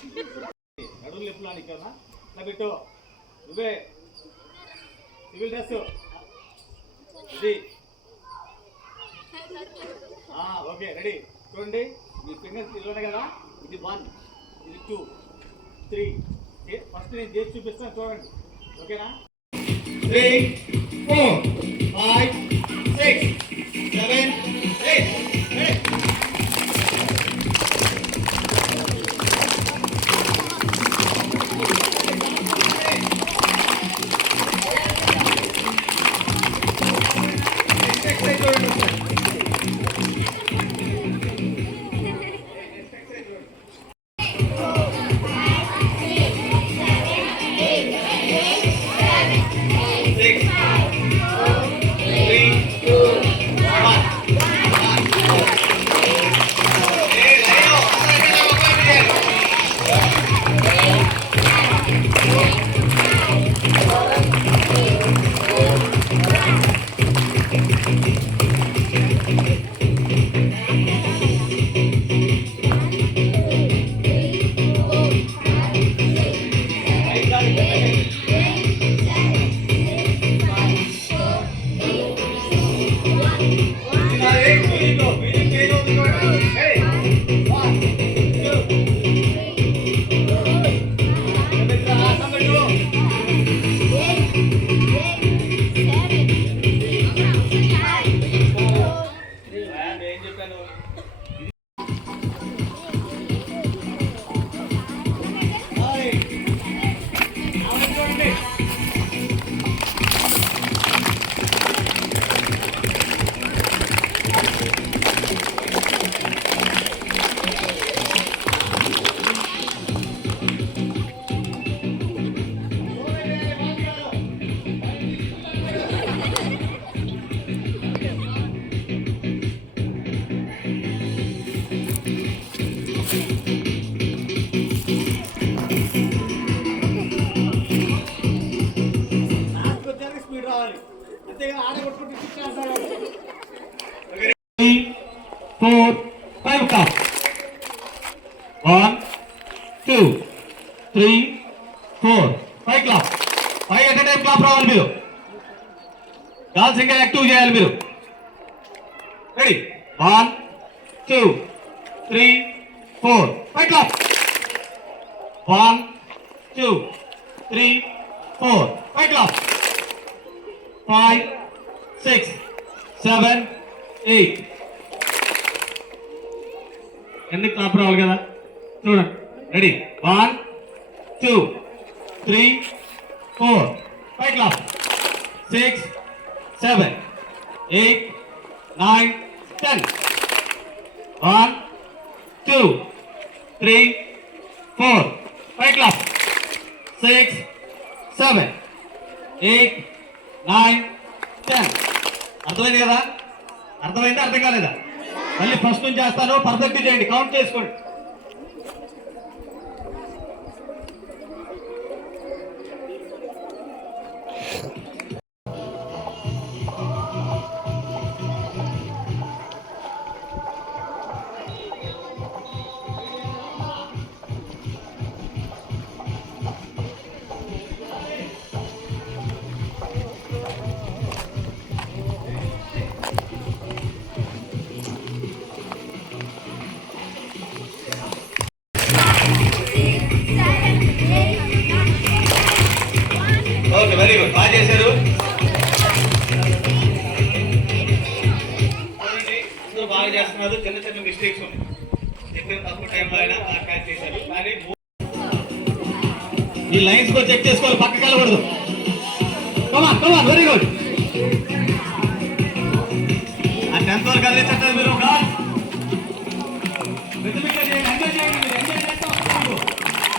నడువులు ఎప్పుడు ఇక్కడ ఇట్లా పెట్టు నువ్వే సివిల్ డ్రెస్ ఇది ఓకే రెడీ చూడండి మీ ఫింగర్స్ ఇవ్వను కదా ఇది 1 ఇది 2 3 ఫస్ట్ నేను చేసి చూపిస్తాను చూడండి ఓకేనా 3 4 5 6 7 8 4 5 count 1 2 3 4 5 clap 5 at a time clap రావాలి మీరు డాన్సింగ్ యాక్టివ్ చేయాలి మీరు రెడీ 1 2 3 4 5 clap 1 2 3 4 5 clap 5 6 7 8 ఎన్ని క్లాప్ రావాలి కదా చూడండి రెడీ 1 2 3 4 5 క్లాప్ 6 7 8 9 10 1 2 3 4 5 క్లాప్ 6 7 8 9 10 అర్థమైంది కదా అర్థమైందా అర్థం కాలేదా మళ్ళీ ఫస్ట్ నుంచి చేస్తాను పర్ఫెక్ట్ చేయండి కౌంట్ చేసుకోండి వెరీ గుడ్ బాగా చేశారు అందరూ బాగా చేస్తున్నారు చిన్న చిన్న మిస్టేక్స్ ఉన్నాయి చెప్పిన తక్కువ టైంలో అయినా బాగా క్యాచ్ చేశారు కానీ ఈ లైన్స్ కూడా చెక్ చేసుకోవాలి పక్కకి వెళ్ళకూడదు కమాన్ కమాన్ వెరీ గుడ్ ఆ 10th వరకు కదిలించండి మీరు ఎంజాయ్ చేయండి మీరు ఎంజాయ్ చేస్తాం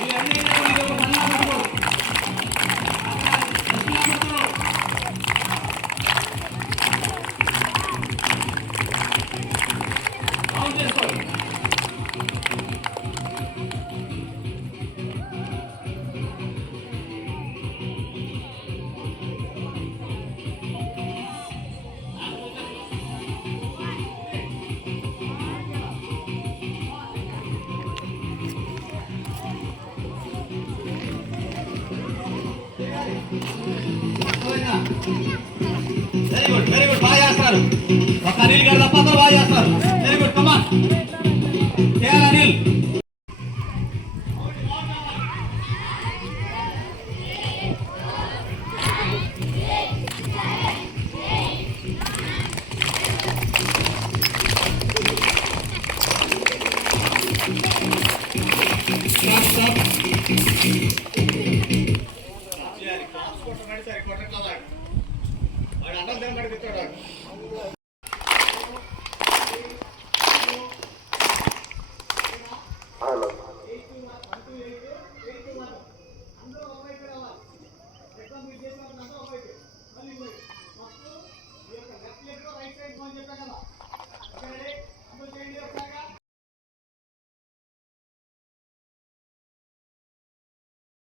వెరీ గుడ్ బాగా చేస్తున్నారు. ఒక అనిల్ గారు తప్ప అందరూ బాగా చేస్తున్నారు. Very good come on K R Anil. Hello.